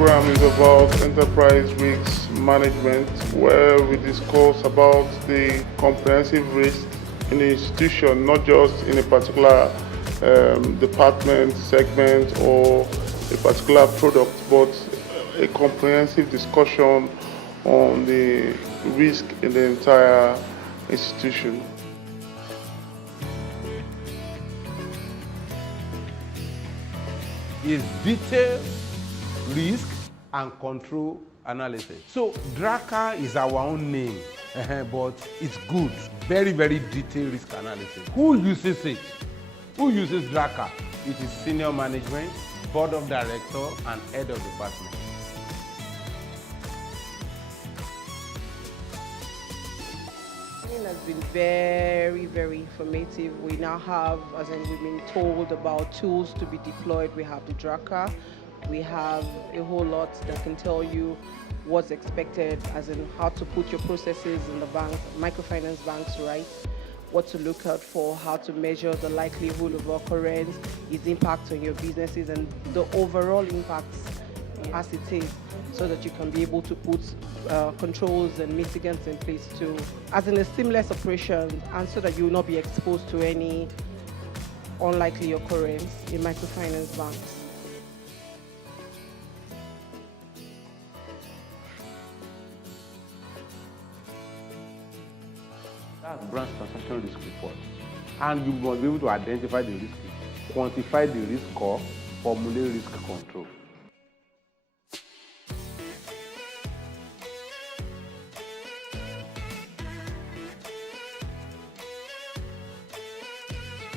program is about enterprise risk management, where we discuss about the comprehensive risk in the institution, not just in a particular department, segment, or a particular product, but a comprehensive discussion on the risk in the entire institution. Is detailed risk and control analysis. So DRACA is our own name, but it's good. Very, very detailed risk analysis. Who uses it? Who uses DRACA? It is senior management, board of directors, and head of department. It has been very, very informative. We now have, as in we've been told about tools to be deployed. We have the DRACA. We have a whole lot that can tell you what's expected, as in how to put your processes in the bank, microfinance banks, right? What to look out for, how to measure the likelihood of occurrence, its impact on your businesses, and the overall impacts as it is, so that you can be able to put controls and mitigants in place to, as in a seamless operation, and so that you will not be exposed to any unlikely occurrence in microfinance banks. That's branch transaction risk report. And you must be able to identify the risk, quantify the risk score, formulate risk control.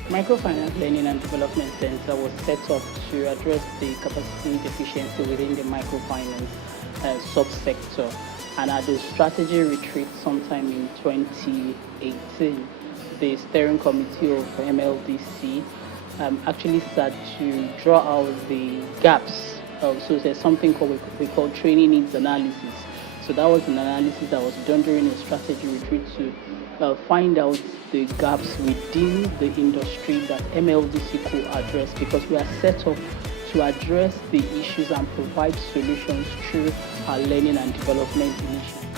Microfinance Learning and Development Center was set up to address the capacity deficiency within the microfinance subsector. And at the strategy retreat sometime in 2018, the steering committee of MLDC actually started to draw out the gaps. So there's something called we call training needs analysis. So that was an analysis that was done during a strategy retreat to find out the gaps within the industry that MLDC could address, because we are set up to address the issues and provide solutions through our learning and development initiative.